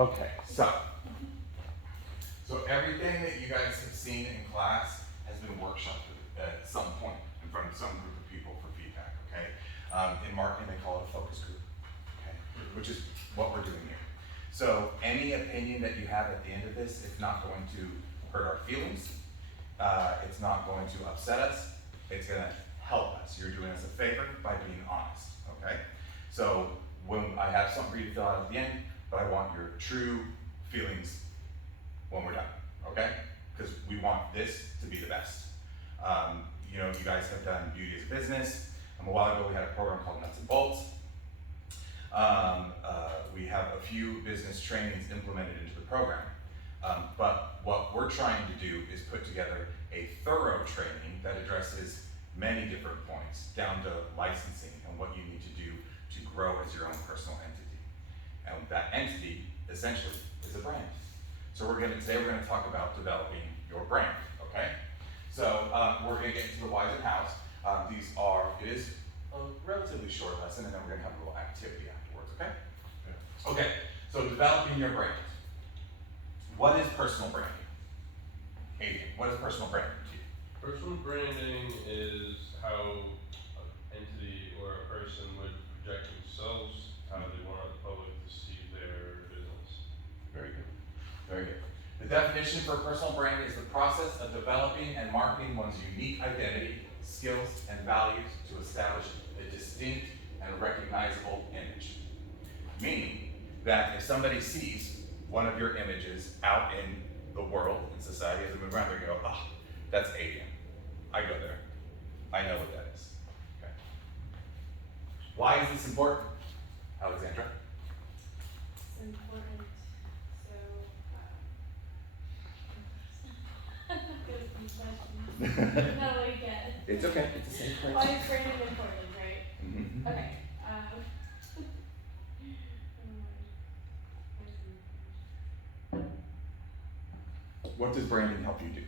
Okay, so everything that you guys have seen in class has been workshopped at some point in front of some group of people for feedback, okay? In marketing, they call it a focus group, okay? Which is what we're doing here. So any opinion that you have at the end of this, it's not going to hurt our feelings. It's not going to upset us. It's gonna help us. You're doing us a favor by being honest, okay? So when I have something for you to fill out at the end, but I want your true feelings when we're done, okay? Because we want this to be the best. You know, you guys have done Beauty as a Business. A while ago we had a program called Nuts and Bolts. We have a few business trainings implemented into the program. But what we're trying to do is put together a thorough training that addresses many different points, down to licensing and what you need to do to grow as your own personal entity. And that entity, essentially, is a brand. So today we're gonna talk about developing your brand, okay? So we're gonna get into the whys and hows. It is a relatively short lesson, and then we're gonna have a little activity afterwards, okay? Yeah. Okay, so developing your brand. What is personal branding? Adrian, what is personal branding to you? Personal branding is how an entity or a person would project themselves, how they want the public to see their business. Very good. Very good. The definition for personal brand is the process of developing and marketing one's unique identity, skills, and values to establish a distinct and recognizable image. Meaning that if somebody sees one of your images out in the world, in society, as they move around, they go, oh, that's Adrian. I go there. I know what that is. Okay. Why is this important, Alexandra? It's important, so, no, what you get. It's okay, it's the same place. Why is branding important, right? Mm-hmm. Okay, What does branding help you do?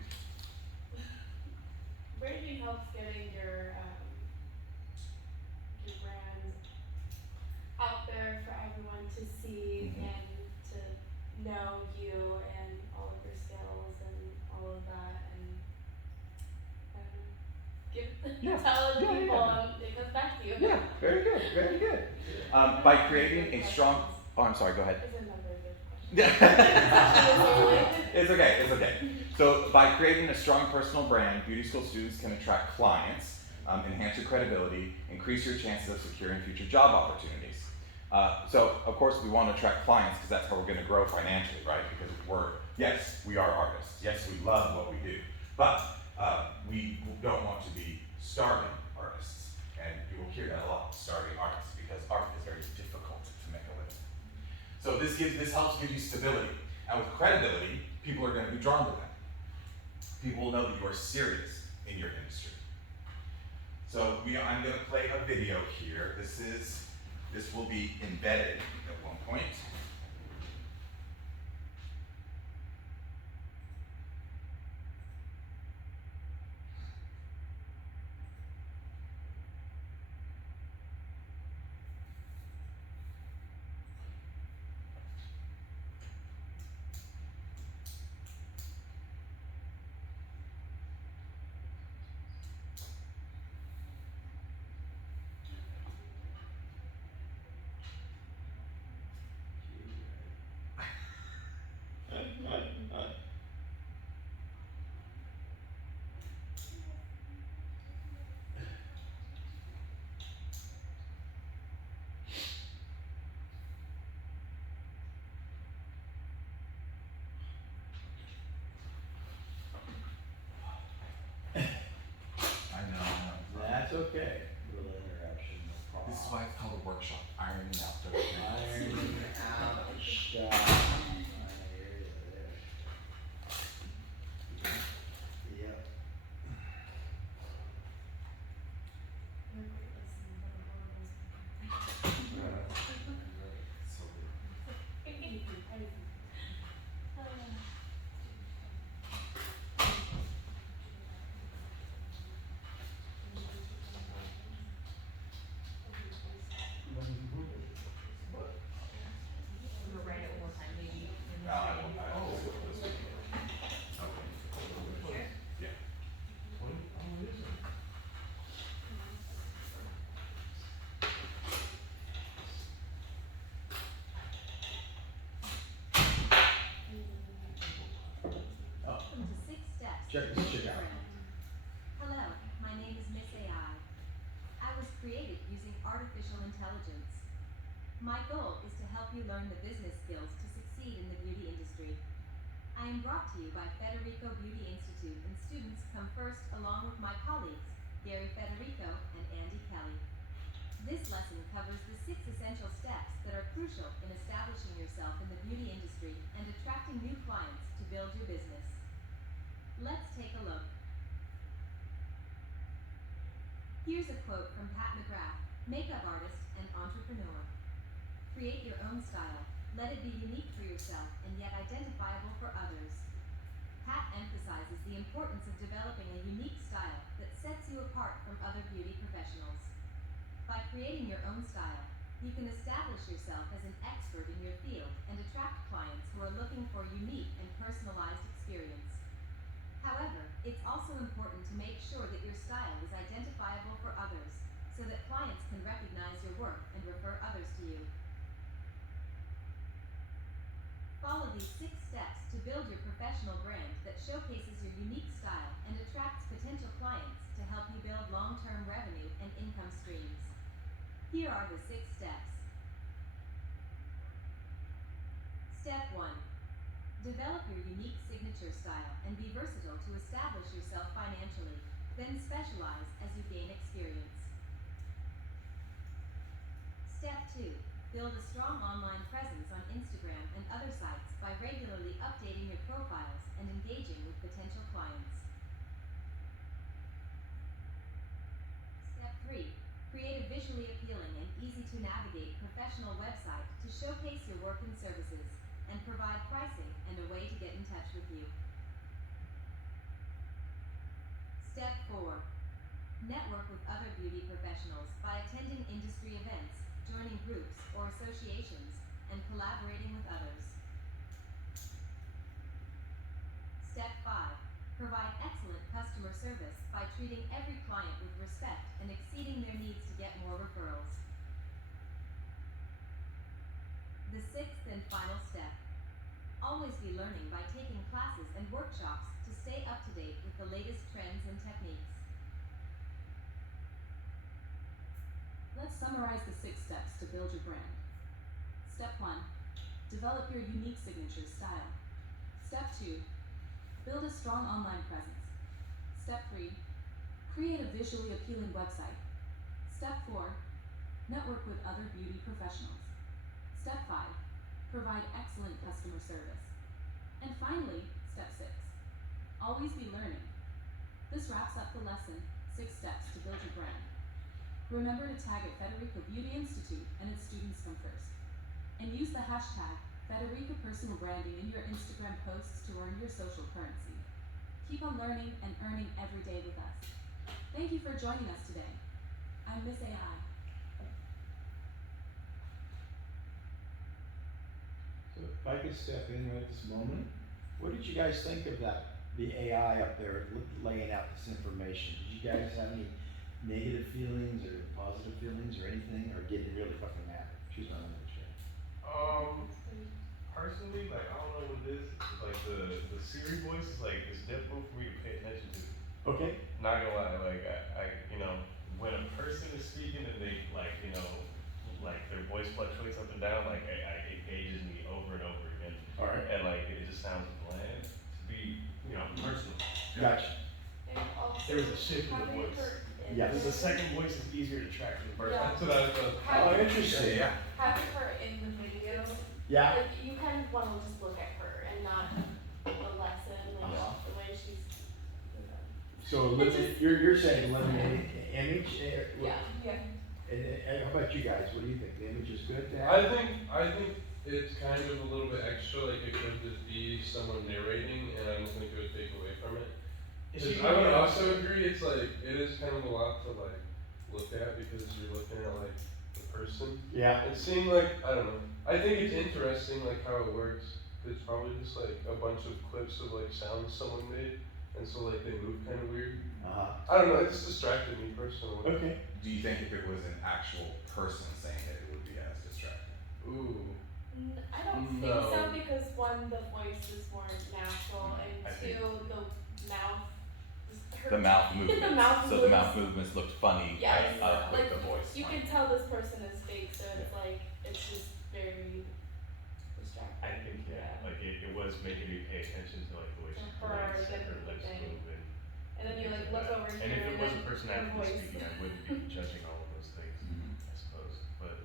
branding helps getting your brand out there for everyone to see and to know you and all of your skills and all of that and tell people it goes back to you. Yeah, very good, very good. By creating a strong, oh, I'm sorry, go ahead. It's another good question. Yeah. It's okay. So by creating a strong personal brand, beauty school students can attract clients, enhance your credibility, increase your chances of securing future job opportunities. So of course we want to attract clients because that's how we're going to grow financially, right? Because we are artists. Yes, we love what we do, but we don't want to be starving artists. And you will hear that a lot, starving artists, because art is very difficult to make a living. So this helps give you stability. And with credibility, people are going to be drawn to that. People will know that you are serious in your industry. So I'm going to play a video here. This will be embedded at one point. Check this chick out. Hello, my name is Miss AI. I was created using artificial intelligence. My goal is to help you learn the business skills to succeed in the beauty industry. I am brought to you by Federico Beauty Institute, and students come first along with my colleagues, Gary Federico and Andy Kelly. This lesson covers the 6 essential steps that are crucial in establishing yourself in the beauty industry and attracting new clients to build your business. Let's take a look. Here's a quote from Pat McGrath, makeup artist and entrepreneur. Create your own style. Let it be unique for yourself and yet identifiable for others. Pat emphasizes the importance of developing a unique style that sets you apart from other beauty professionals. By creating your own style, you can establish yourself as an expert in your field and attract clients who are looking for a unique and personalized experience. However, it's also important to make sure that your style is identifiable for others, so that clients can recognize your work and refer others to you. Follow these 6 steps to build your professional brand that showcases your unique style and attracts potential clients to help you build long-term revenue and income streams. Here are the 6 steps. Step 1. Develop your unique signature style and be versatile to establish yourself financially, then specialize as you gain experience. Step 2. Build a strong online presence on Instagram and other sites by regularly updating your profiles and engaging with potential clients. Step 3. Create a visually appealing and easy to navigate professional website to showcase your work and services and provide pricing and a way to get in touch with you. Step 4. Network with other beauty professionals by attending industry events, joining groups or associations, and collaborating with others. Step 5. Provide excellent customer service by treating every client with respect and exceeding their needs to get more referrals. The 6th and final step. Always be learning by taking classes and workshops to stay up to date with the latest trends and techniques. Let's summarize the 6 steps to build your brand. Step 1. Develop your unique signature style. Step 2. Build a strong online presence. Step 3. Create a visually appealing website. Step 4. Network with other beauty professionals. Step 5. Provide excellent customer service. And finally, Step 6. Always be learning. This wraps up the lesson, 6 steps to build your brand. Remember to tag at Federico Beauty Institute and its students come first. And use the hashtag Federico Personal Branding in your Instagram posts to earn your social currency. Keep on learning and earning every day with us. Thank you for joining us today. I'm Miss AI. So if I could step in right this moment, what did you guys think of that, the AI up there laying out this information? Did you guys have any negative feelings or positive feelings or anything, or getting really fucking mad? Choose my own shit. Personally, like, I don't know what it is. Like, the Siri voice is like, it's difficult for me to pay attention to. Okay. Not gonna lie, like, I you know, when a person is speaking and they, like, you know, like, their voice fluctuates up and down, like, it engages me over and over again. All right. And, like, it just sounds bland to be, you know, personal. Gotcha. And also, There was a shift in the having voice. her in Yes. The second voice is easier to track than the first. Yeah. That's what I was. Oh, interesting. Yeah. having her in the video, Yeah. like you kind of want to just look at her and not the lesson, like Uh-huh. the way she's. So you're saying eliminate image? Yeah. Yeah. And how about you guys? What do you think? The image is good to have? I think it's kind of a little bit extra, like it could just be someone narrating, and I don't think it would take away from it. I would also agree, it's like, it is kind of a lot to like look at, because you're looking at like the person. Yeah. It seemed like, I don't know, I think it's interesting like how it works. It's probably just like a bunch of clips of like sounds someone made, and so like they move kind of weird. Uh-huh. I don't know, it just distracted me personally. Okay. Do you think if it was an actual person saying it, it would be as distracting? Ooh. I don't think No. so, because one, the voice is more natural, and I think- two, the mouth The mouth movements. The mouth so the moves. mouth movements looked funny Yes, with like the voice. you can tell this person is fake, so it's like it's just very distracting. I think like it was making me pay attention to like the way To she her, breathes and her lips everything. move And then you like look over here and if it was a then person her actively voice. speaking, I wouldn't be judging all of those things, Mhm. I suppose. But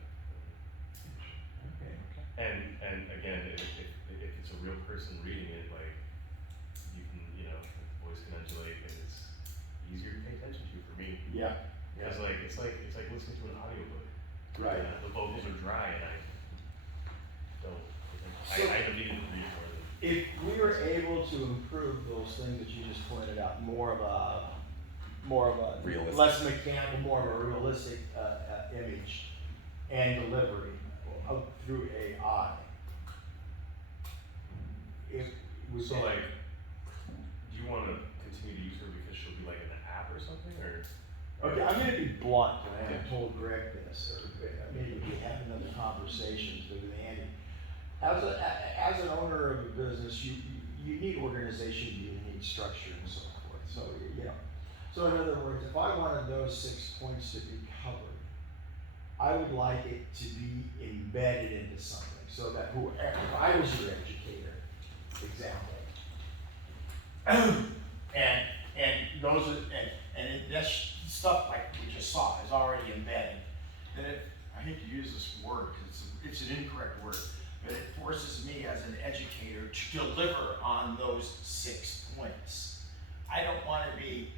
Okay. and again, if it's a real person reading it, like you can the voice can undulate and it's easier to pay attention to for me. Yeah. Because like it's like listening to an audiobook. Right. The vocals are dry and I don't. So- I needed to read it more than. If we were able to improve those things that you just pointed out, more of a Realistic. less mechanical, more of a realistic image and delivery through AI. If we So can- like, do you want to continue to use her because she'll be like in the app or something, or? Okay, I'm gonna be blunt, and I haven't told Greg this, or maybe we have another conversations with Andy. As an owner of a business, you need organization, you need structure and so forth, so, So in other words, if I wanted those 6 points to be covered, I would like it to be embedded into something, so that whoever, if I was your educator, example, and those are, that's stuff like we just saw is already embedded. Then I hate to use this word because it's an incorrect word, but it forces me as an educator to deliver on those 6 points. I don't want to be,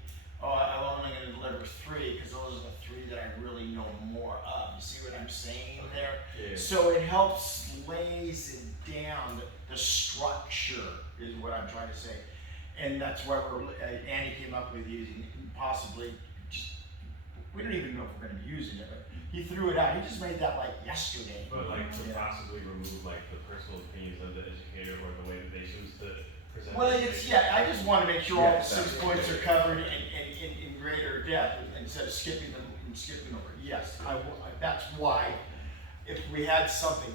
I'm only going to deliver 3 because those are the 3 that I really know more of. You see what I'm saying there? Yeah. So it helps lays it down, the structure is what I'm trying to say. And that's why Andy came up with using possibly just, we don't even know if we're gonna be using it, but he threw it out, he just made that like yesterday. But like to Yeah. possibly remove like the personal opinions of the educator or the way that they choose to present. Well, information. I just wanna make sure all Yeah, the 6 that's- points are covered in greater depth instead of skipping them and skipping over. Yes, that's why if we had something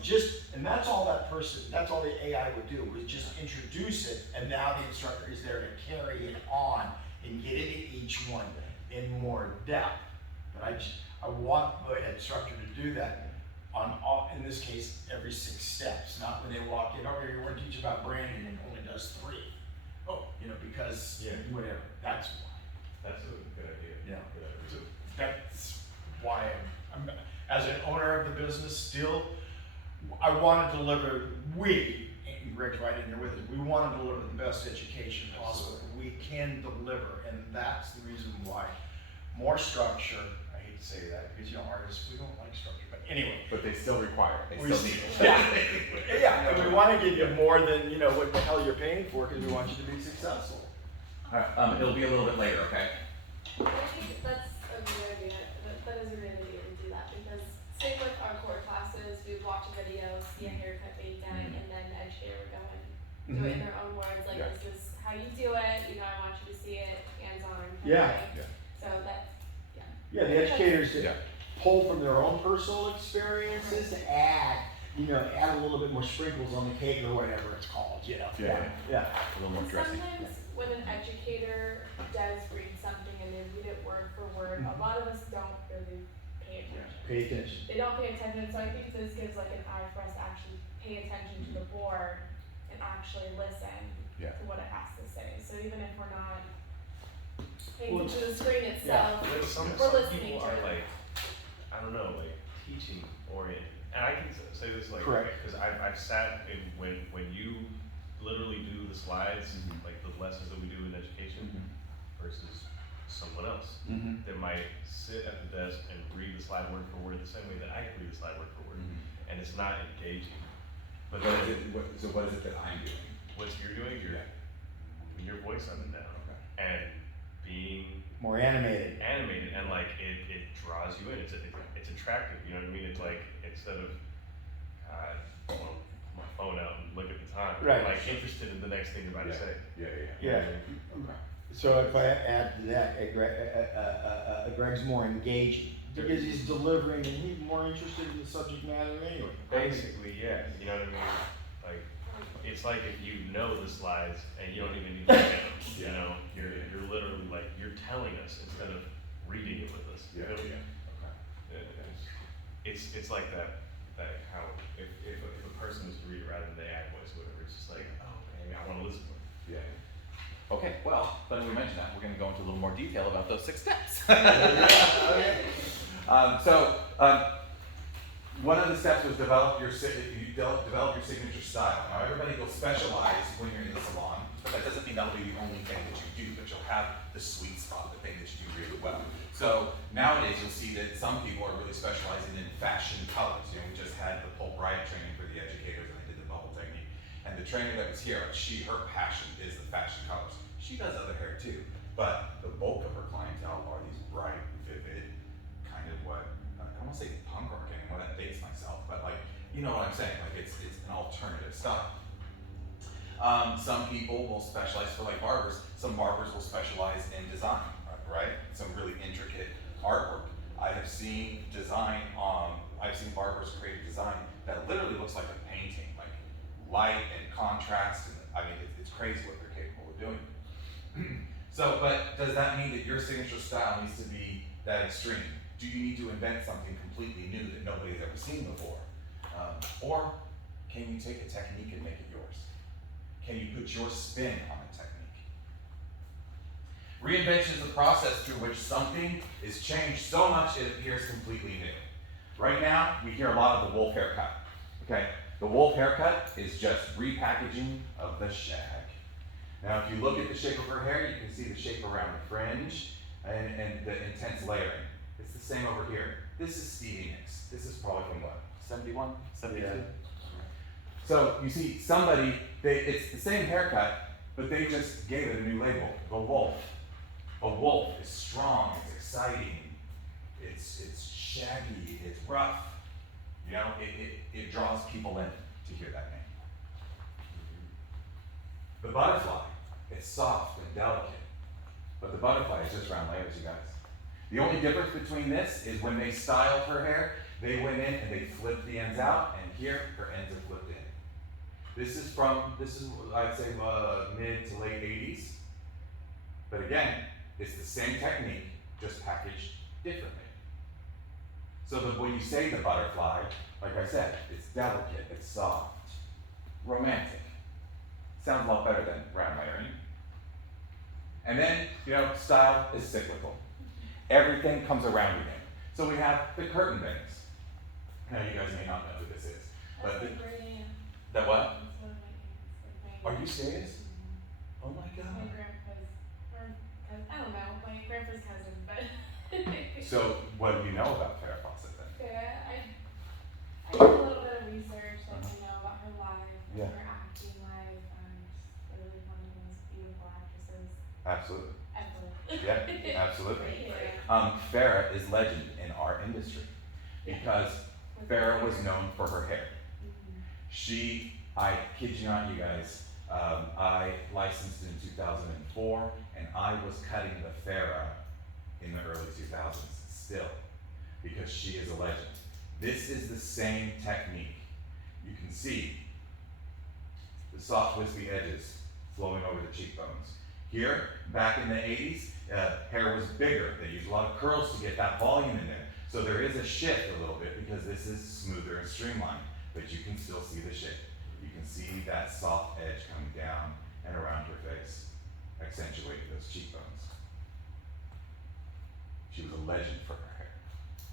and that's all that's all the AI would do, was just introduce it, and now the instructor is there to carry it on and get into each one in more depth. But I want the instructor to do that in this case, every 6 steps, not when they walk in, okay, we're gonna teach about branding and only does 3. Because Yeah. whatever, that's why. That's a good idea. Yeah. Good idea. That's why I'm as an owner of the business still, I want to deliver, and Greg's right in there with us, we want to deliver the best education possible. We can deliver, and that's the reason why more structure, I hate to say that, because artists, we don't like structure, but anyway. But they still require it. They We still need it. Yeah, and we want to give you more than, what the hell you're paying for, because we want you to be successful. Alright, it'll be a little bit later, okay? I think that's a good idea. That is a good idea to do that because same with our core classes, we would watch a video, see a haircut being done, and then the educator would go and do it in their own words, like Yeah. this is how you do it, I want you to see it hands-on. kind of Yeah. thing. Yeah. So that's, Yeah, the educators Yeah. pull from their own personal experiences to add a little bit more sprinkles on the cake or whatever it's called, Yeah. Yeah. A little more and dressing. sometimes when an educator does read something and they read it word for word, a lot of us don't really pay attention. Pay attention. They don't pay attention, so I think this gives like an eye for us to actually pay attention to the board and actually listen Yeah. to what it has to say. So even if we're not paying Well, attention to the screen itself, But some we're people listening to are it. like, I don't know, like teaching oriented. And I can say this like, Correct. because I've sat in when you literally do the slides, Mhm. like the lessons that we do in education versus someone else Mm-hmm. that might sit at the desk and read the slide word for word the same way that I can read the slide word for word. And it's not engaging. But What then is it? So what is it that I'm doing? what you're doing, you're moving your voice up and down Okay. and being More animated. animated and like it draws you in. It's attractive. You know what I mean? It's like instead of God, I want to pull my phone out and look at the time. Right. I'm like interested in the next thing you're about to say. Yeah. Yeah. So if I add to that, Greg's more engaging because he's delivering and he's more interested in the subject matter anyway. Basically, yeah. You know what I mean? Like it's like if you know the slides and you don't even need to look at them. You Yeah. know, you're literally like you're telling us instead of reading it with us. Yeah, You know? yeah, It's like that how if a person was to read it rather than the AI voice or whatever, it's just like, oh, okay, I want to listen to it. okay. Yeah. Okay, well, then we mentioned that, we're gonna go into a little more detail about those 6 steps. One of the steps was develop your signature style. Now, everybody will specialize when you're in the salon, but that doesn't mean that'll be the only thing that you do, but you'll have the sweet spot, the thing that you do really well. So nowadays, you'll see that some people are really specializing in fashion colors. You know, we just had the Pulp Riot training for the educators, and I did the bubble technique. And the trainer that was here, her passion is the fashion colors. She does other hair too, but the bulk of her clientele are these bright, vivid, kind of what, I don't want to say punk rock anymore, that dates myself, but like, you know what I'm saying, like it's an alternative style. Some people will specialize for like barbers, some barbers will specialize in design, right? Some really intricate artwork. I have seen I've seen barbers create a design that literally looks like a painting, like light and contrast, and I mean, it's crazy what they're capable of doing. So, but does that mean that your signature style needs to be that extreme? Do you need to invent something completely new that nobody's ever seen before? Or can you take a technique and make it yours? Can you put your spin on a technique? Reinvention is the process through which something is changed so much it appears completely new. Right now, we hear a lot of the wolf haircut. Okay, the wolf haircut is just repackaging of the shag. Now, if you look at the shape of her hair, you can see the shape around the fringe and the intense layering. It's the same over here. This is Stevie Nicks. This is probably from what, 71, 72? Yeah. So you see it's the same haircut, but they just gave it a new label, the wolf. A wolf is strong, it's exciting, it's shaggy, it's rough. You know, it draws people in to hear that name. The butterfly, it's soft and delicate, but the butterfly is just round layers, you guys. The only difference between this is when they styled her hair, they went in and they flipped the ends out, and here her ends are flipped in. This is I'd say mid to late 80s. But again, it's the same technique, just packaged differently. So that when you say the butterfly, like I said, it's delicate, it's soft, romantic. Sounds a lot better than round layering. And then, style is cyclical. Everything comes around again. So we have the curtain bangs. Now you guys may not know who this is, but That's like Brittany. that what? That's one of my Are you serious? Oh my My God. grandpa's, I don't know, my grandpa's cousin, but. So what do you know about Farrah Fawcett then? Yeah, I did a little bit of research, like I know about her life, Yeah. her acting life, she's really one of the most beautiful actresses Absolutely. ever. Yeah, absolutely. Yeah. Farrah is legend in our industry because With Farrah her was hair. known for her hair. Mhm. I kid you not, you guys, I licensed in 2004, and I was cutting the Farrah in the early 2000s still, because she is a legend. This is the same technique. You can see the soft wispy edges flowing over the cheekbones. Here, back in the 80s, hair was bigger. They used a lot of curls to get that volume in there. So there is a shift a little bit because this is smoother and streamlined, but you can still see the shape. You can see that soft edge coming down and around her face, accentuating those cheekbones. She was a legend for her hair.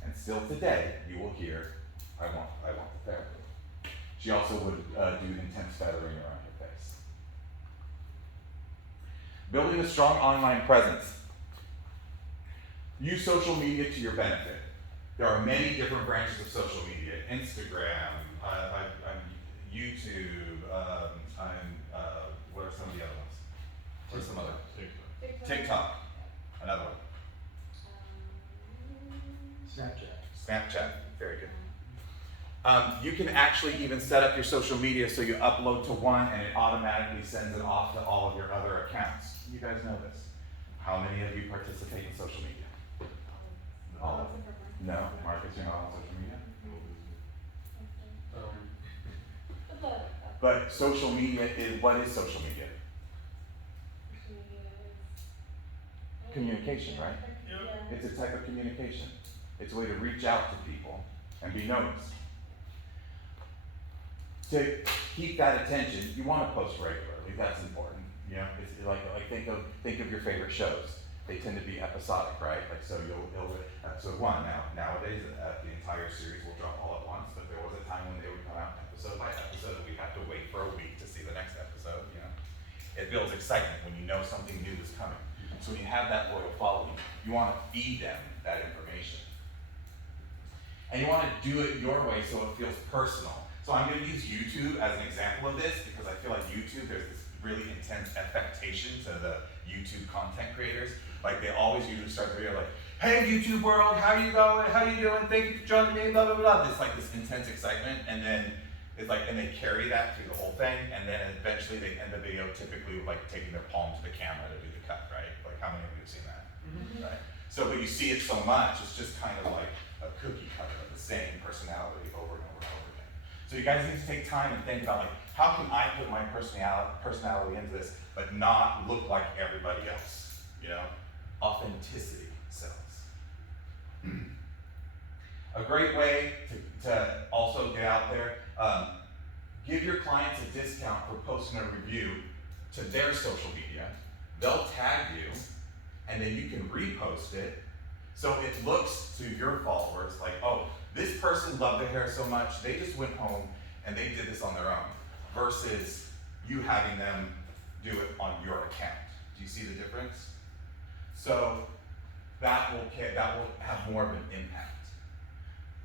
And still today, you will hear, I want the Farrah look. She also would do intense feathering around her face. Building a strong online presence. Use social media to your benefit. There are many different branches of social media. Instagram, I'm YouTube, what are some of the other ones? What are some other? TikTok, another one. Snapchat, very good. You can actually even set up your social media so you upload to one and it automatically sends it off to all of your other accounts. You guys know this. How many of you participate in social media? All of them. No, Marcus, you're not on social media? But the But social media what is social media? Communication, right? Yeah. It's a type of communication. It's a way to reach out to people and be noticed. To keep that attention, you want to post regularly. That's important. You know, it's like think of your favorite shows. They tend to be episodic, right? Like so, you'll episode 1 nowadays the entire series will drop all at once. But there was a time when they would come out episode by episode, and we'd have to wait for a week to see the next episode. You know, it builds excitement when you know something new is coming. So when you have that loyal following, you want to feed them that information. And you want to do it your way so it feels personal. So I'm going to use YouTube as an example of this because I feel like YouTube, there's this really intense affectation to the YouTube content creators. Like they always usually start the video like, hey YouTube world, how you going? How you doing? Thank you for joining me, blah, blah, blah. It's like this intense excitement, and then it's like, and they carry that through the whole thing, and then eventually they end the video typically with like taking their palm to the camera to do the cut, right? Like how many of you have seen that? Mm-hmm. Right? So, but you see it so much, it's just kind of like a cookie cutter of the same personality over and over and over again. So you guys need to take time and think about like, how can I put my personality into this, but not look like everybody else, you know? Authenticity sells. A great way to also get out there, give your clients a discount for posting a review to their social media. They'll tag you, and then you can repost it. So it looks to your followers like, oh, this person loved their hair so much, they just went home and they did this on their own, versus you having them do it on your account. Do you see the difference? So that will have more of an impact.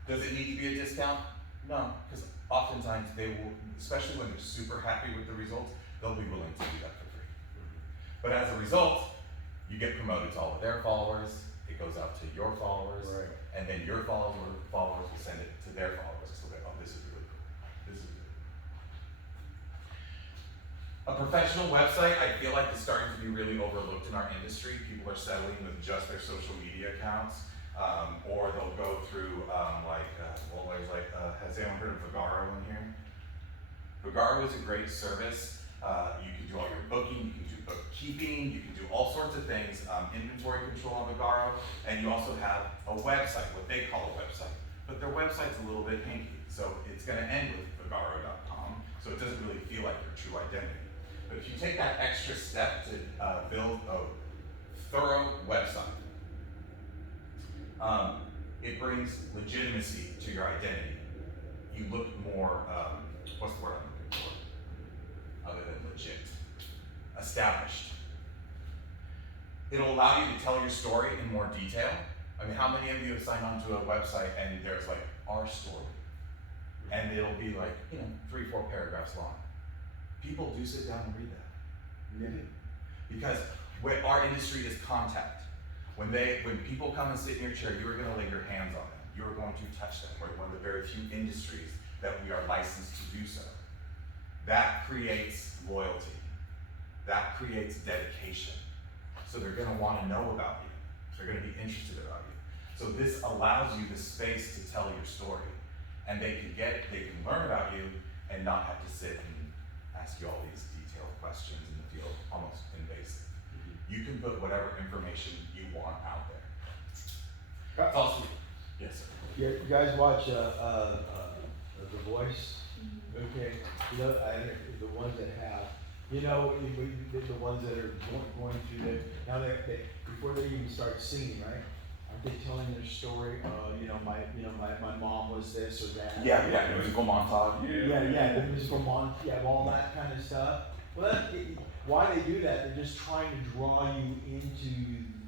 Does it need to be a discount? No, because oftentimes they will, especially when they're super happy with the results, they'll be willing to do that for free. But as a result, you get promoted to all of their followers, it goes out to your followers, Right. and then your followers will send it to their followers. So they, oh, this is really cool. This is really cool. A professional website, I feel like, is starting to be really overlooked in our industry. People are settling with just their social media accounts, or they'll go through has anyone heard of Vagaro in here? Vagaro is a great service. You can do all your booking, you can do bookkeeping, you can do all sorts of things, inventory control on Vagaro, and you also have a website, what they call a website. But their website's a little bit hinky, so it's going to end with Vagaro.com, so it doesn't really feel like your true identity. But if you take that extra step to build a thorough website, it brings legitimacy to your identity. You look more, what's the word I'm looking for? Other than legit. Established. It'll allow you to tell your story in more detail. I mean, how many of you have signed on to a website and there's like our story? And it'll be like, 3-4 paragraphs long. People do sit down and read that. Yeah. Because our industry is contact. When people come and sit in your chair, you are going to lay your hands on them. You are going to touch them. We're one of the very few industries that we are licensed to do so. That creates loyalty. That creates dedication. So they're going to want to know about you. They're going to be interested about you. So this allows you the space to tell your story. And they can learn about you and not have to sit and ask you all these detailed questions in the field, almost invasive. You can put whatever information you want out there. It's also, yes, sir. You guys watch The Voice? Okay, the ones that have, the ones that are going through now they before they even start singing, right? Aren't they telling their story? My mom was this or that. Yeah, musical montage. The musical montage, all that kind of stuff. Well, why they do that? They're just trying to draw you into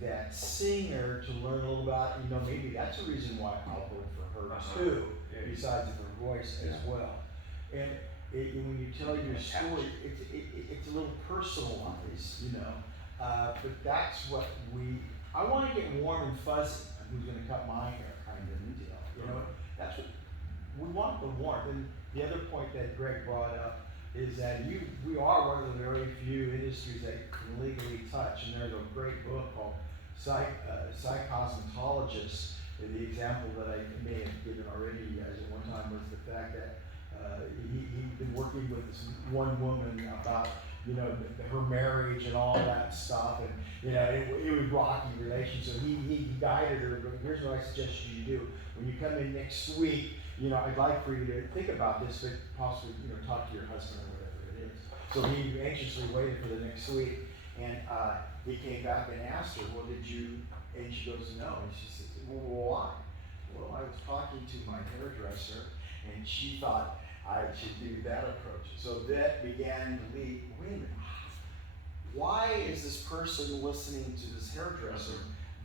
that singer to learn a little about. Maybe that's the reason why I'll vote for her too. Besides her voice as well, and when you tell your story, it's a little personalized, but that's what I want to get warm and fuzzy. Who's going to cut my hair, kind of deal. That's what we want, the warmth. And the other point that Greg brought up is that we are one of the very few industries that can legally touch. And there's a great book called Psychosmetologist. The example that I may have given already to you guys at one time was the fact that he'd been working working with this one woman about, you know, her marriage and all that stuff, and, you know, it was rocky relationship. So he guided her, but here's what I suggest you do. When you come in next week, you know, I'd like for you to think about this, but possibly, you know, talk to your husband or whatever it is. So he anxiously waited for the next week, and he came back and asked her, well, did you, and she goes, no, and she says, well, why? Well, I was talking to my hairdresser, and she thought I should do that approach. So that began to lead, wait a minute, why is this person listening to this hairdresser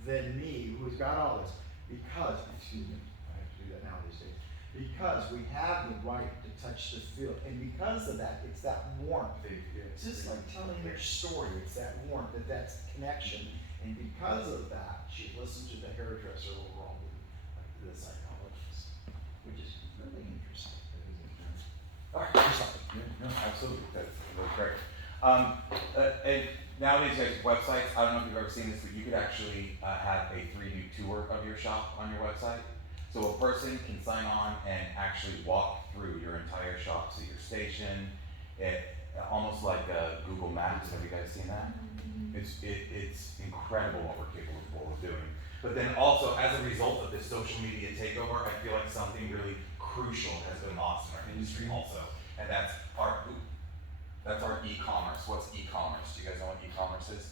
than me, who's got all this? Because, excuse me, I have to do that now these days. Because we have the right to touch the field, and because of that, it's that warmth. It's just like telling your story, it's that warmth, that's connection. And because of that, she listened to the hairdresser overall, like the psychologist, which is really interesting. All right, here's something. No, absolutely, that's great. And nowadays, you guys, websites, I don't know if you've ever seen this, but you could actually have a 3D tour of your shop on your website. So a person can sign on and actually walk through your entire shop, see your station, almost like Google Maps. Have you guys seen that? It's incredible what we're capable of doing. But then also, as a result of this social media takeover, I feel like something really crucial has been lost in our industry also, and that's our e-commerce. What's e-commerce? Do you guys know what e-commerce is?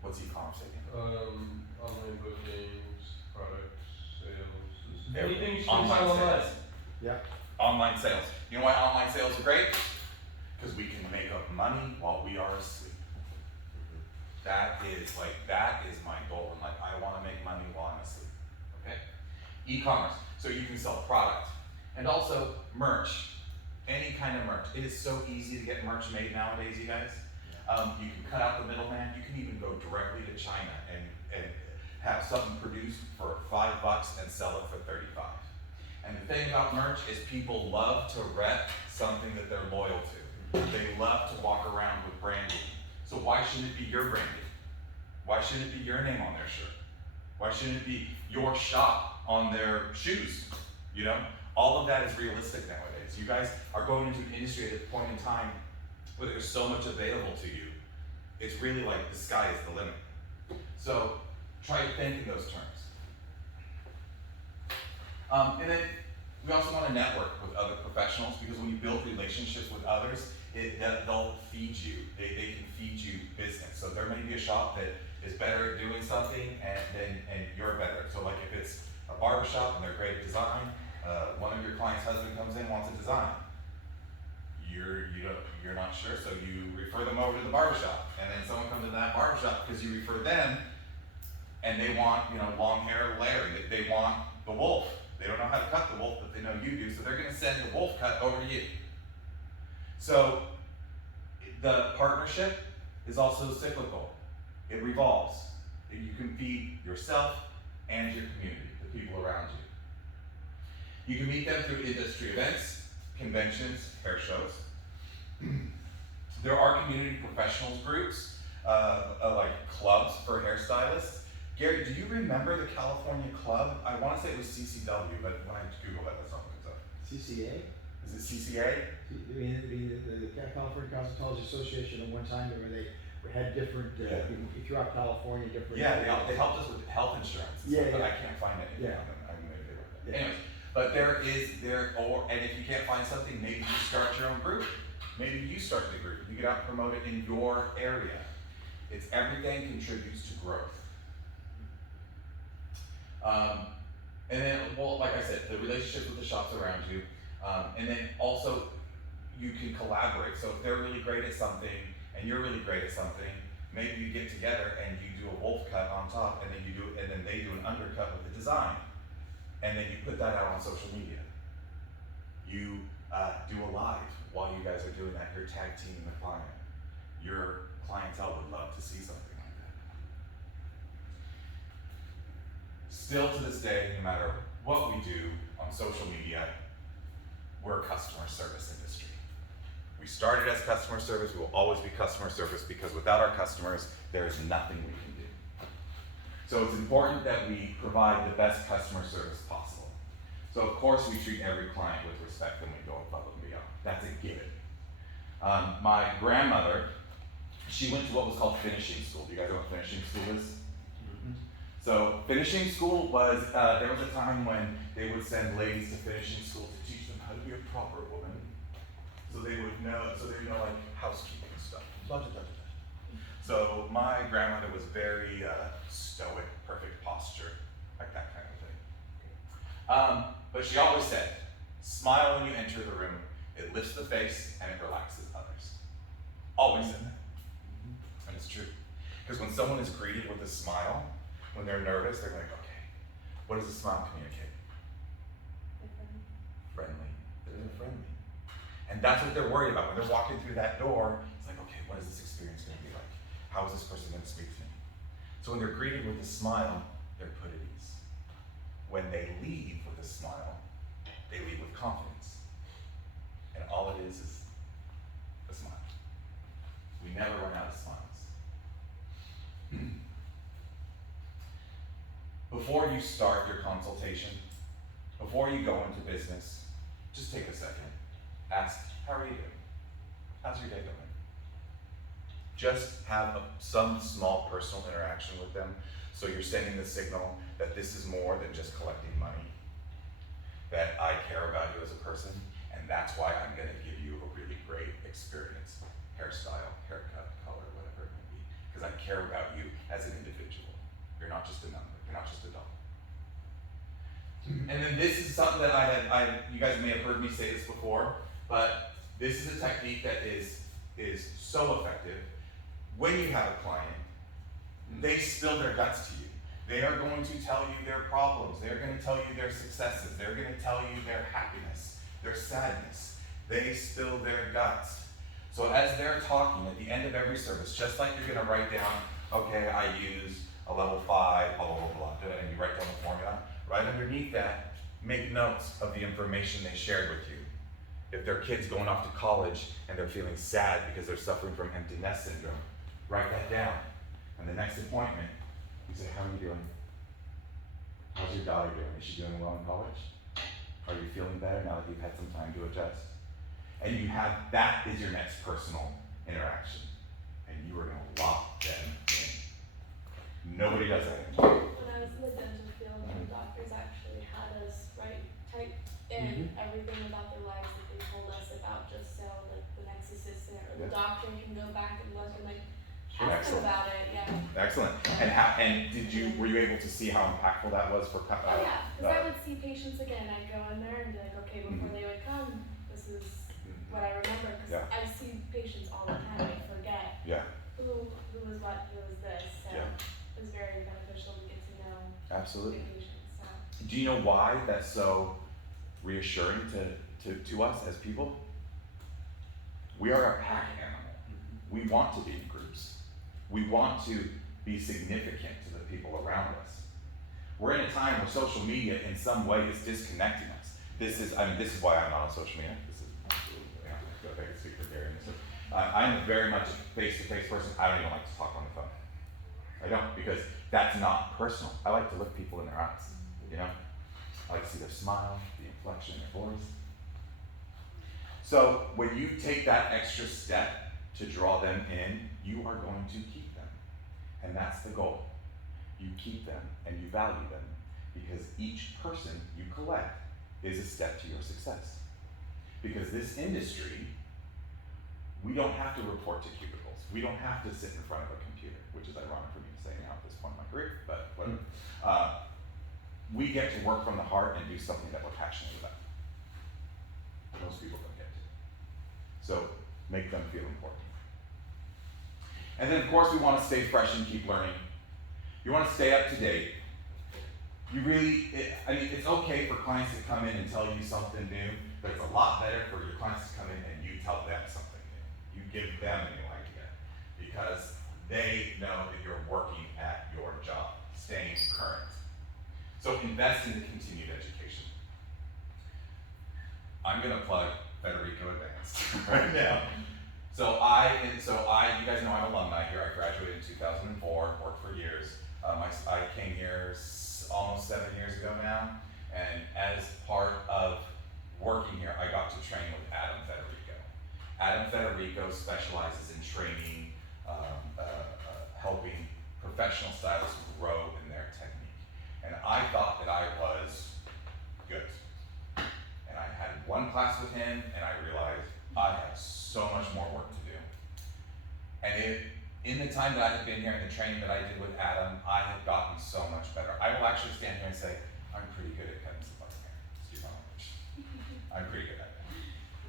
What's e-commerce again? Online bookings, products, sales. Everything. Anything you can sell online. Sales. Yeah. Online sales. You know why online sales are great? Because we can make up money while we are asleep. That is my goal. I'm like, I want to make money while I'm asleep. Okay? E-commerce. So you can sell product. And also merch. Any kind of merch. It is so easy to get merch made nowadays, you guys. You can cut out the middleman. You can even go directly to China and have something produced for $5 and sell it for $35. And the thing about merch is people love to rep something that they're loyal to. They love to walk around with branding. So why shouldn't it be your branding? Why shouldn't it be your name on their shirt? Why shouldn't it be your shop on their shoes? You know, all of that is realistic nowadays. You guys are going into an industry at this point in time where there's so much available to you. It's really like the sky is the limit. So try to think in those terms. And then we also want to network with other professionals, because when you build relationships with others, they'll feed you. They can feed you business. So there may be a shop that is better at doing something, and you're better. So like if it's a barbershop and they're great at design, one of your clients' husband comes in, wants a design. You're not sure, so you refer them over to the barbershop, and then someone comes into that barbershop because you refer them, and they want, you know, long hair Larry. They want the wolf. They don't know how to cut the wolf, but they know you do, so they're going to send the wolf cut over to you. So the partnership is also cyclical. It revolves. You can feed yourself and your community, the people around you. You can meet them through industry events, conventions, hair shows. There are community professionals groups, like clubs for hairstylists. Gary, do you remember the California Club? I want to say it was CCW, but when I Google that, that's not what comes up. CCA? Is it CCA? The California Cosmetology Association at one time where they had different, throughout California, different. Yeah, they helped us with health insurance. But I can't find anything on them. I mean, maybe they were there. Anyways, but and if you can't find something, maybe you start your own group. Maybe you start the group. You get out and promote it in your area. It's everything contributes to growth. And then, well, like I said, the relationships with the shops around you, and then also you can collaborate. So if they're really great at something and you're really great at something, maybe you get together and you do a wolf cut on top, and then they do an undercut with the design, and then you put that out on social media. You do a live while you guys are doing that. You're tag teaming the client. Your clientele would love to see something like that. Still to this day, no matter what we do on social media, we're a customer service industry. We started as customer service, we will always be customer service, because without our customers, there is nothing we can do. So it's important that we provide the best customer service possible. So of course we treat every client with respect and we go above and beyond. That's a given. My grandmother, she went to what was called finishing school. Do you guys know what finishing school is? So finishing school was, there was a time when they would send ladies to finishing school to teach them how to be a proper woman. So they would know, like housekeeping stuff. Blah, blah, blah, blah. So my grandmother was very stoic, perfect posture, like that kind of thing. But she always said, smile when you enter the room. It lifts the face and it relaxes others. Always said that. And it's true. Because when someone is greeted with a smile, when they're nervous, they're like, okay, what does a smile communicate? Friendly. They're friendly. And that's what they're worried about. When they're walking through that door, it's like, okay, what is this experience going to be like? How is this person going to speak to me? So when they're greeted with a smile, they're put at ease. When they leave with a smile, they leave with confidence. And all it is a smile. We never run out of smiles. Before you start your consultation, before you go into business, just take a second. Ask, how are you doing? How's your day going? Just have some small personal interaction with them, so you're sending the signal that this is more than just collecting money, that I care about you as a person, and that's why I'm going to give you a really great experience, hairstyle, haircut, color, whatever it may be, because I care about you as an individual. You're not just a number. You're not just a dollar. And then this is something that you guys may have heard me say this before, but this is a technique that is so effective. When you have a client, they spill their guts to you. They are going to tell you their problems. They're going to tell you their successes. They're going to tell you their happiness, their sadness. They spill their guts. So as they're talking at the end of every service, just like you're going to write down, okay, I use a level 5, blah, blah, blah, blah, and you write down the formula, right underneath that, make notes of the information they shared with you. If their kid's going off to college and they're feeling sad because they're suffering from empty nest syndrome, write that down. And the next appointment, you say, how are you doing? How's your daughter doing? Is she doing well in college? Are you feeling better now that you've had some time to adjust? And you have, that is your next personal interaction. And you are gonna lock them in. Nobody does that anymore. When I was in the dental field, the doctors actually had us type in everything about their lives that they told us about, just so like the next assistant or the doctor can go back and look and like ask them about it. Yeah. Excellent. And were you able to see how impactful that was for? Oh yeah, because I would see patients again. I'd go in there and be like, okay, before they would come, this is what I remember, because I see patients all the time. I forget who was what, who was this. So it was very beneficial to get to know Absolutely. the patients. So. Do you know why that's so reassuring to us as people? We are a pack animal. We want to be in groups. We want to be significant to the people around us. We're in a time where social media in some way is disconnecting us. This is why I'm not on social media. I can speak for Gary. I'm very much a face-to-face person. I don't even like to talk on the phone. I don't, because that's not personal. I like to look people in their eyes, you know? I like to see their smile, the inflection in their voice. So when you take that extra step to draw them in, you are going to keep them. And that's the goal. You keep them and you value them, because each person you collect is a step to your success. Because this industry, we don't have to report to cubicles. We don't have to sit in front of a computer, which is ironic for me to say now at this point in my career, but whatever. We get to work from the heart and do something that we're passionate about. Most people don't get to. So make them feel important. And then of course we want to stay fresh and keep learning. You want to stay up to date. It's okay for clients to come in and tell you something new, but it's a lot better for your clients to come in and you tell them something new. You give them a new idea, because they know that you're working at your job, staying current. So invest in the continued education. I'm gonna plug Federico Advanced right now. You guys know I'm an alumni here. I graduated in 2004, worked for years. I came here almost 7 years ago now, and as part of working here, I got to train with Adam Federico. Adam Federico specializes in training, helping professional stylists grow in their technique. And I thought that I was good. And I had one class with him, and I realized I have so much more work to do. And in the time that I have been here and the training that I did with Adam, I have gotten so much better. I will actually stand here and say, I'm pretty good at cutting some fucking hair. Excuse my language. I'm pretty good at it.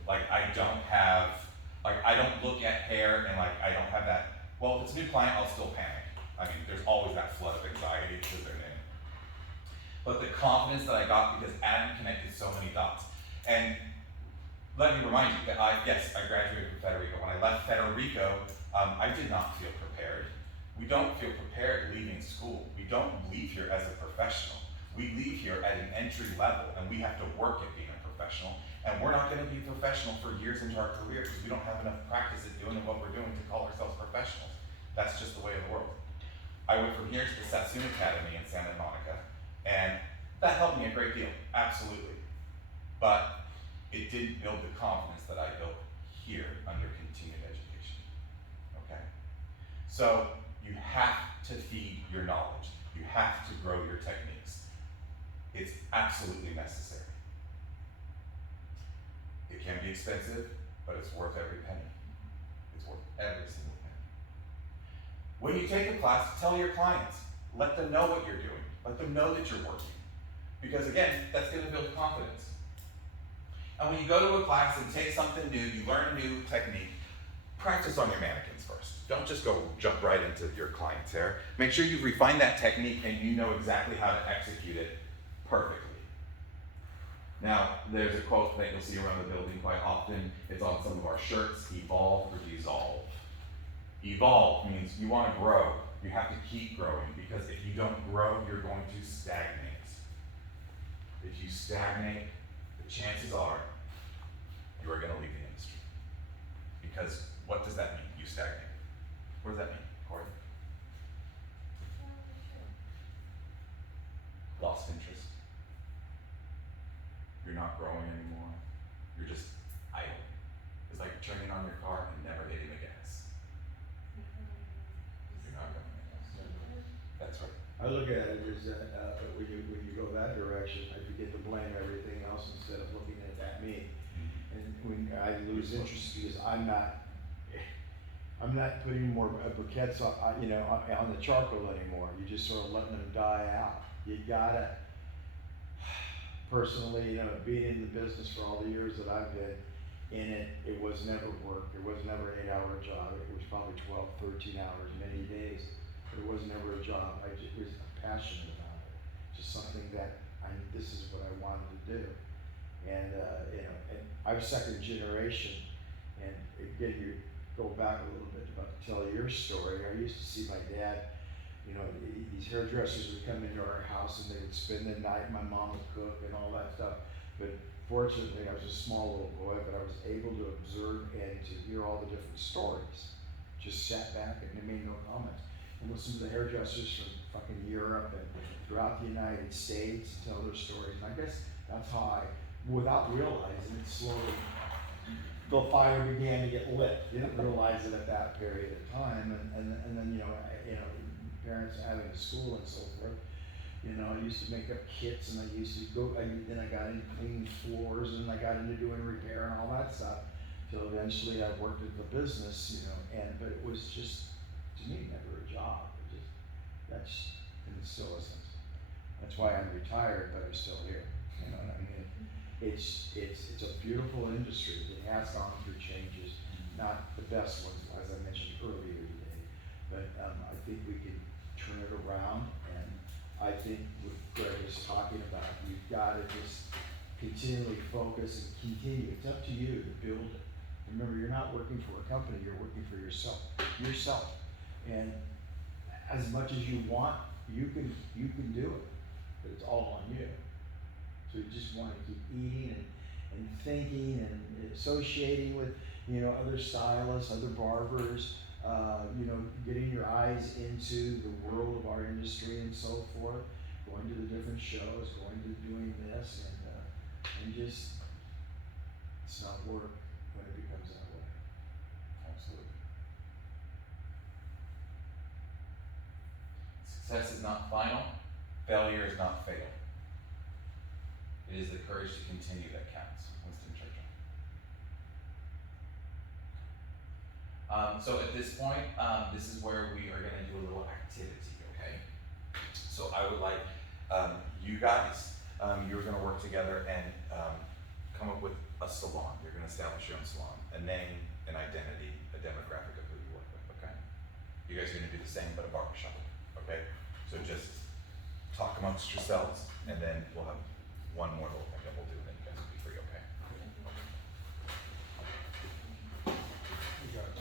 Like, I don't look at hair and like, I don't have that, well, if it's a new client, I'll still panic. I mean, there's always that flood of anxiety because they're new. But the confidence that I got because Adam connected so many dots. And let me remind you that I graduated from Federico. When I left Federico, I did not feel prepared. We don't feel prepared leaving school. We don't leave here as a professional. We leave here at an entry level, and we have to work at being a professional. And we're not going to be professional for years into our career because we don't have enough practice at doing what we're doing to call ourselves professionals. That's just the way of the world. I went from here to the Sassoon Academy in Santa Monica, and that helped me a great deal, absolutely. But it didn't build the confidence that I built here under continued education, okay? So you have to feed your knowledge. You have to grow your techniques. It's absolutely necessary. It can be expensive, but it's worth every penny. It's worth every single penny. When you take a class, tell your clients. Let them know what you're doing. Let them know that you're working. Because again, that's gonna build confidence. And when you go to a class and take something new, you learn a new technique, practice on your mannequins first. Don't just go jump right into your client's hair. Make sure you've refined that technique and you know exactly how to execute it perfectly. Now, there's a quote that you'll see around the building quite often. It's on some of our shirts: evolve or dissolve. Evolve means you want to grow. You have to keep growing, because if you don't grow, you're going to stagnate. If you stagnate, the chances are you are going to leave the industry. Because what does that mean? You stagnate. What does that mean, Corey? Lost interest. You're not growing anymore. You're just idle. It's like turning on your car and never hitting the gas. You're not going anywhere. That's right. I look at it as when you go that direction, I begin to blame everything else instead of looking at me. And when I lose interest because I'm not putting more briquettes on the charcoal anymore. You're just sort of letting them die out. You gotta, personally, being in the business for all the years that I've been in it, it was never work. It was never an 8-hour job. It was probably 12, 13 hours, many days. But it was never a job. I just was passionate about it. Just something that this is what I wanted to do. And and I was second generation. And again, you go back a little bit about to tell your story. I used to see my dad. These hairdressers would come into our house and they would spend the night. My mom would cook and all that stuff. But fortunately, I was a small little boy, but I was able to observe and to hear all the different stories. Just sat back and they made no comments. And listen to the hairdressers from fucking Europe and throughout the United States tell their stories. And I guess that's how without realizing it, slowly the fire began to get lit. You didn't realize it at that period of time, and then parents having a school and so forth. I used to make up kits, and I used to go. Then I got into cleaning floors, and I got into doing repair and all that stuff. Till eventually I worked at the business, but it was just, to me, never a job. And it still isn't. That's why I'm retired, but I'm still here. You know what I mean? It's a beautiful industry. It has gone through changes, not the best ones, as I mentioned earlier today. But I think we can turn it around, and I think what Greg was talking about, you've got to just continually focus and continue. It's up to you to build it. Remember, you're not working for a company, you're working for yourself. And as much as you want, you can do it, but it's all on you. So you just want to keep eating and thinking and associating with, other stylists, other barbers, getting your eyes into the world of our industry and so forth, going to the different shows, going to doing this, and just, it's not work when it becomes that way. Absolutely. Success is not final, failure is not fatal. It is the courage to continue that counts. Winston Churchill. So at this point, this is where we are going to do a little activity, okay? So I would like you guys, you're going to work together and come up with a salon. You're going to establish your own salon, a name, an identity, a demographic of who you work with, okay? You guys are going to do the same, but a barbershop, okay? So just talk amongst yourselves, and then we'll have one more little thing that we'll do, and then you guys will be free, okay? You got it.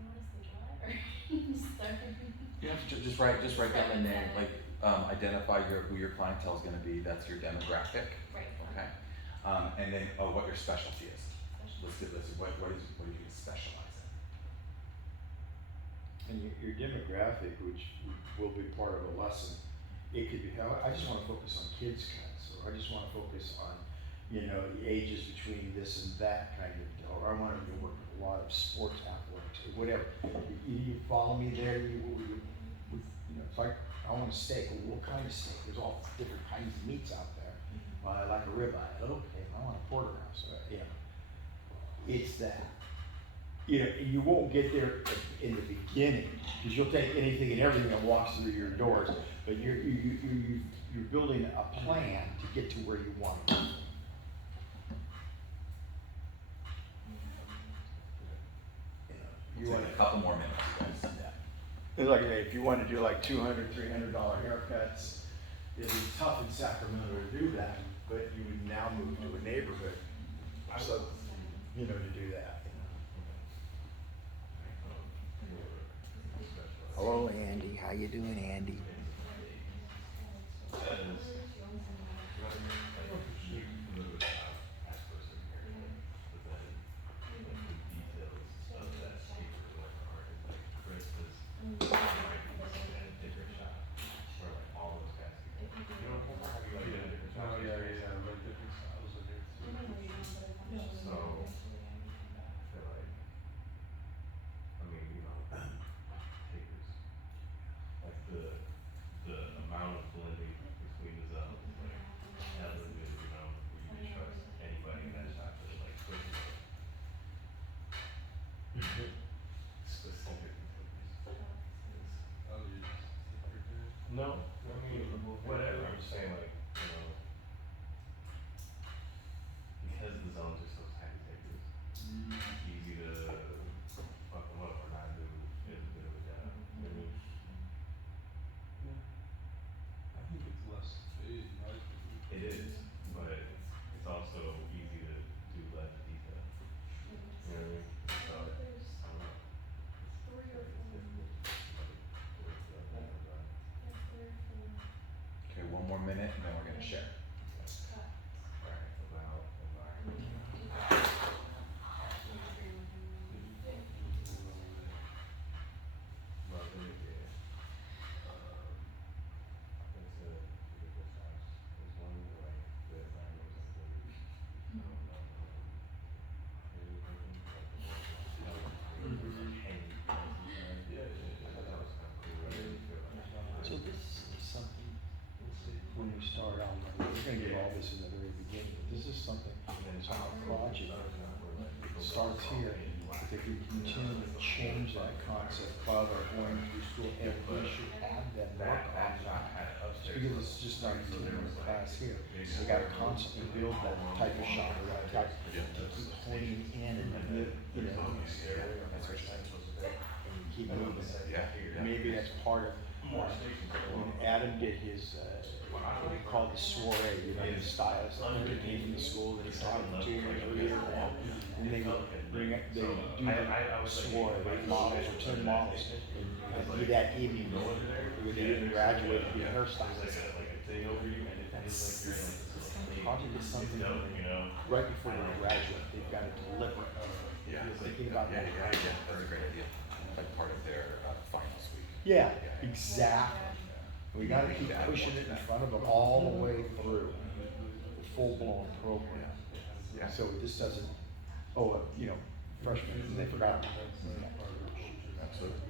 Do you want us to draw it or start? Yeah, just write down the name, like identify who your clientele is going to be. That's your demographic, Right. okay? And then what your specialty is. Let's what do you specialize in? And your demographic, which will be part of a lesson, it could be, I just want to focus on kids cuts, or I just want to focus on, you know, the ages between this and that kind of, or I want to work with a lot of sports athletics, or whatever. You follow me there, you know, it's like, I want a steak. Well, what kind of steak? There's all different kinds of meats out there. I like a ribeye. Okay, I want a porterhouse. You know, it's that. You know, you won't get there in the beginning because you'll take anything and everything that walks through your doors. But you're building a plan to get to where you want to go. You want a couple more minutes, guys. It's like if you want to do like $200, $300 haircuts, it'd be tough in Sacramento to do that, but you would now move to a neighborhood. So, you know, to do that. Hello, Andy. How you doing, Andy? No, I mean, whatever, I'm just saying like, you know, because the zones are so tight, takers, it's easy to fuck them up or not do a bit of a job, you know what I mean? I think it's less paid, right? It is, but it's also easy to do less detail, you know what I mean? So, I don't know. Okay, one more minute, and then we're gonna share. we start out, we're gonna get all this in the very beginning, but this is something, it's our project. It starts here, but if we continue to change that concept while they're going through school, and we should have them work on that. Just because it's just not a class here, we gotta constantly build that type of shop, we gotta to keep honing in and, you know, and keep moving. Maybe that's part of, when Adam did his, what he called the soiree, you know, the stylist, that came from the school that he taught for 2 years earlier. And they would bring up, they would do the soiree, like models or 10 models, and do that evening, when they didn't graduate to be a hairstylist. This project is something that right before they graduate, they've got to deliver. You're thinking about that. That's a great idea. Like part of their finals week. Yeah, exactly. We gotta keep pushing it in front of them all the way through the full-blown program. Yeah. So this doesn't, you know, freshmen, they forgot. Absolutely.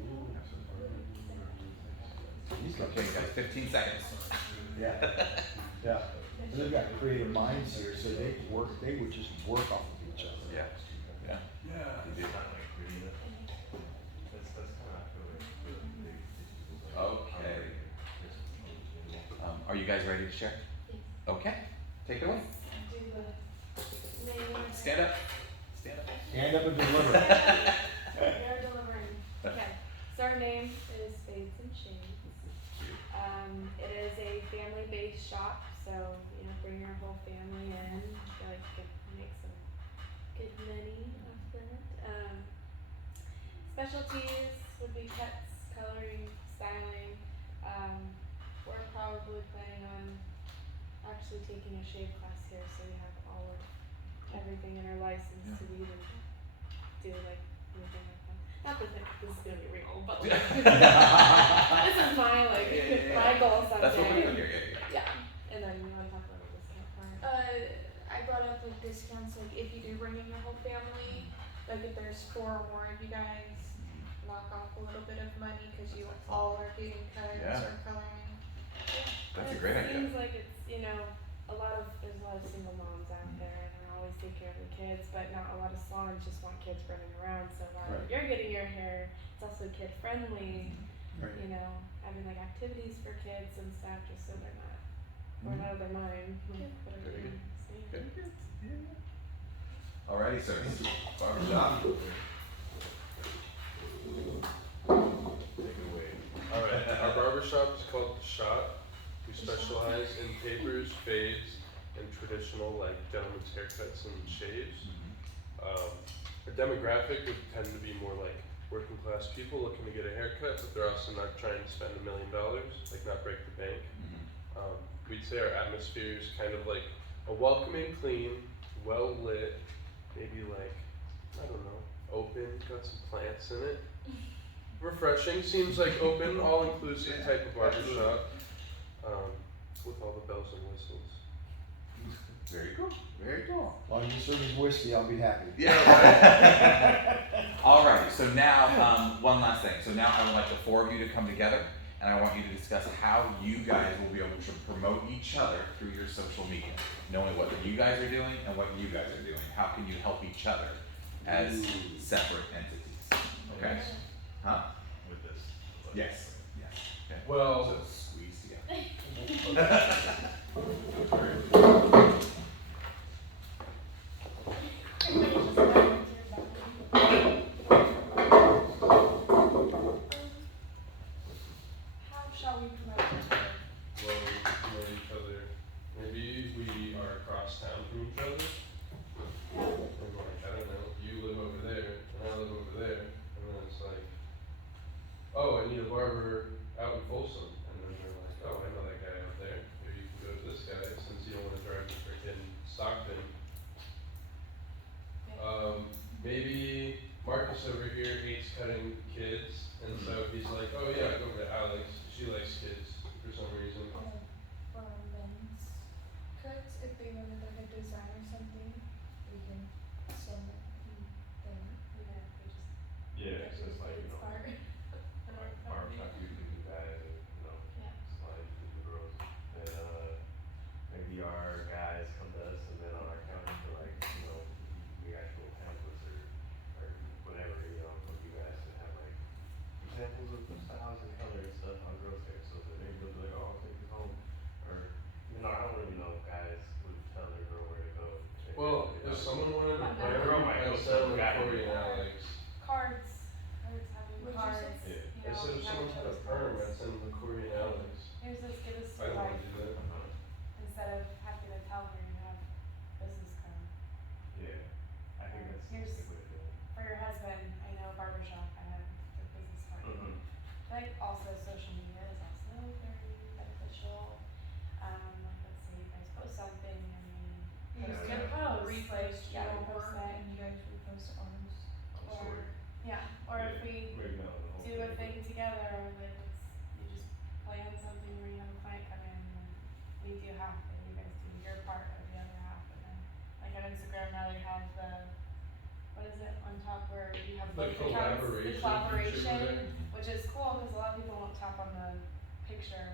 These guys- Okay, guys, 15 seconds. Yeah, yeah. And they've got creative minds here, so they would just work off of each other. Yeah. Yeah. Yeah. Okay. Are you guys ready to share? Okay. Take it away. Do the name. Stand up. Stand up. Stand up and deliver. We are delivering. Okay. So our name is Spades and Shades. It is a family-based shop, so you know, bring your whole family in. I feel like you could make some good money off that. Specialties would be cuts, coloring, styling. We're probably planning on actually taking a shave class here, so we have all of everything in our license to even do like anything like that. Not that this is gonna be real, but like this is my like my goal someday. That's what we're doing here. Yeah, and then you wanna talk about the discount part? I brought up like discounts, like if you do bring in your whole family, like if there's 4 or more of you guys, knock off a little bit of money because you all are getting cuts Yeah. or coloring. That's a And great it idea. seems like it's, you know, there's a lot of single moms out there and they always take care of their kids, but not a lot of salons just want kids running around. So while Right. you're getting your hair, it's also kid friendly, Right. you know, having like activities for kids and stuff just so they're not going out of their mind. Like, whatever Very they're good. seeing. Alrighty, sir. Barbershop. Take it away. Alright, our barbershop is called The Shot. We specialize in tapers, fades, and traditional like gentlemen's haircuts and shaves. Our demographic would tend to be more like working class people looking to get a haircut, but they're also not trying to spend $1 million, like not break the bank. We'd say our atmosphere is kind of like a welcoming, clean, well lit, maybe like, I don't know, open, got some plants in it. Refreshing, seems like open, all inclusive type of barbershop, with all the bells and whistles. Very cool. Very cool. As long as you serve me whiskey, I'll be happy. Yeah. Alrighty. So now, one last thing. So now I would like the 4 of you to come together, and I want you to discuss how you guys will be able to promote each other through your social media, knowing what you guys are doing and what you guys are doing. How can you help each other as separate entities? Okay. Huh? With this. Yes. Yes. Okay. Well, So squeeze together. How shall we promote each other? well, we know each other. Maybe we are across town from each other. We're like, I don't know, you live over there, and I live over there, and then it's like, oh, I need a barber out in Folsom, and then they're like, oh, I know that guy out there, maybe you can go to this guy, since you don't wanna drive to frickin' Stockton. Maybe Marcus over here hates cutting kids, and so he's like, oh yeah, go over to Alex, she likes kids for some reason. For men's cuts, if they wanted like a design or something, we can send them there. Yeah, so it's like, you know, Part. barbershop usually do that, and, you know, Yeah. slide with the girls. And, The like accounts, the collaboration feature collaboration, there. which is cool, cause a lot of people won't tap on the picture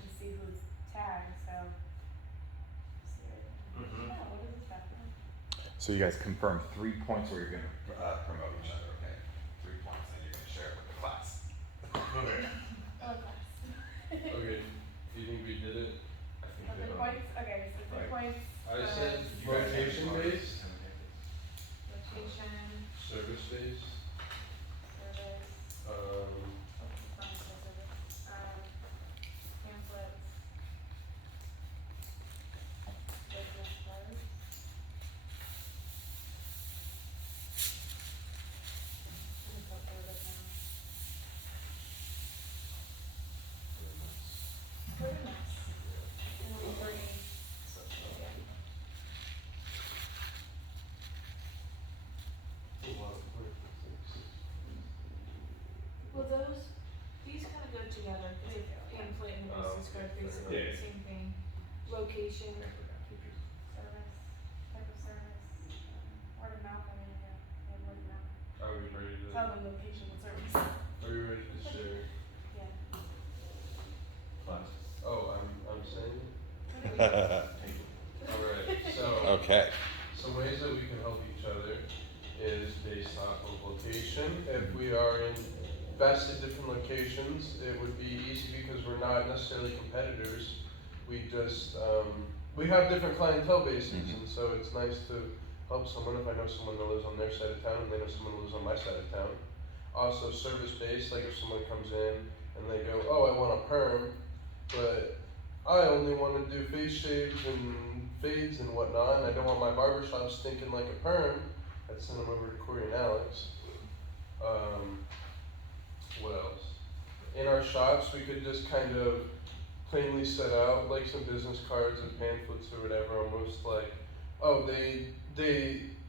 and see who's tagged, so. See right there. Mhm. Yeah, what is this background? So you guys confirm 3 points where you're going to promote each other, okay? 3 points, and you're going to share it with the class. Okay. Oh, class. Okay, do you think we did it? I think Oh, 3 points, okay, so 3 Right. points. I for said location based, Location, service based, service, pamphlets, business cards. I just don't know those now. Pretty nice. And then pretty social, yeah. Well, these kind of go together, cause if pamphlet and Oh, business card, yeah. basically Yeah. the same thing. Location, Service, type of service, word of mouth, I mean, yeah, word of mouth. are we ready to, Tell them location of service, are we ready to share? yeah. Class. Oh, I'm saying it? Okay. Alright, so, some ways that we can help each other is based off of location. If we are in vastly different locations, it would be easy because we're not necessarily competitors. We just, we have different clientele bases, and so it's nice to help someone if I know someone that lives on their side of town and they know someone who lives on my side of town. Also service based, like if someone comes in and they go, oh, I want a perm, but I only want to do face shaves and fades and whatnot, and I don't want my barbershop stinking like a perm. I'd send them over to Corey and Alex. What else? In our shops, we could just kind of plainly set out like some business cards and pamphlets or whatever, almost like, oh, they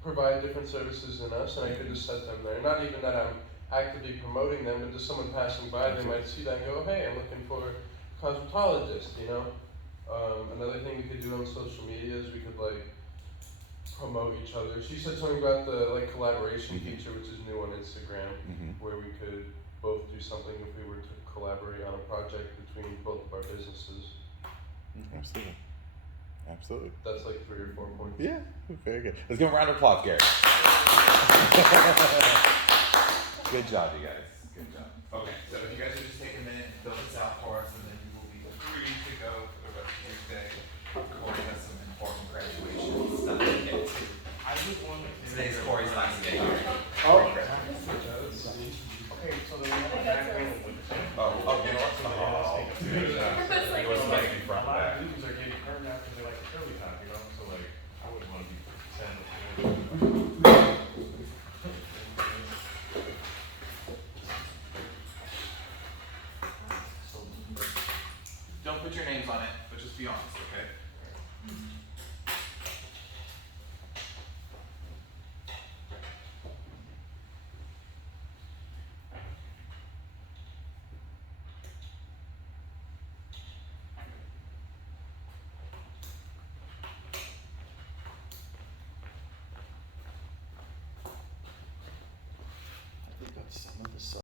provide different services than us, and I could just set them there. Not even that I'm actively promoting them, but just someone passing by, they might see that and go, hey, I'm looking for a cosmetologist, you know? Another thing we could do on social media is we could like promote each other. She said something about the like collaboration feature, which is new on Instagram, where we could both do something if we were to collaborate on a project between both of our businesses. Absolutely. Absolutely. That's like 3 or 4 points. Yeah, very good. Let's give him a round of applause, Gary. Good job, you guys. Good job. Okay, so if you guys would just take a minute and fill this out for us, and then you will be free to go for the rest of your day. Corey has some important graduation stuff to get to. I just wanted to. Today's Corey's last day here. Okay, so the one on that one with the same. Oh, you know what? It was like in A front lot back. of dudes are getting curved now because they like the curly top, you know, so like, I would wanna be sandals. Don't put your names on it, but just be honest, okay?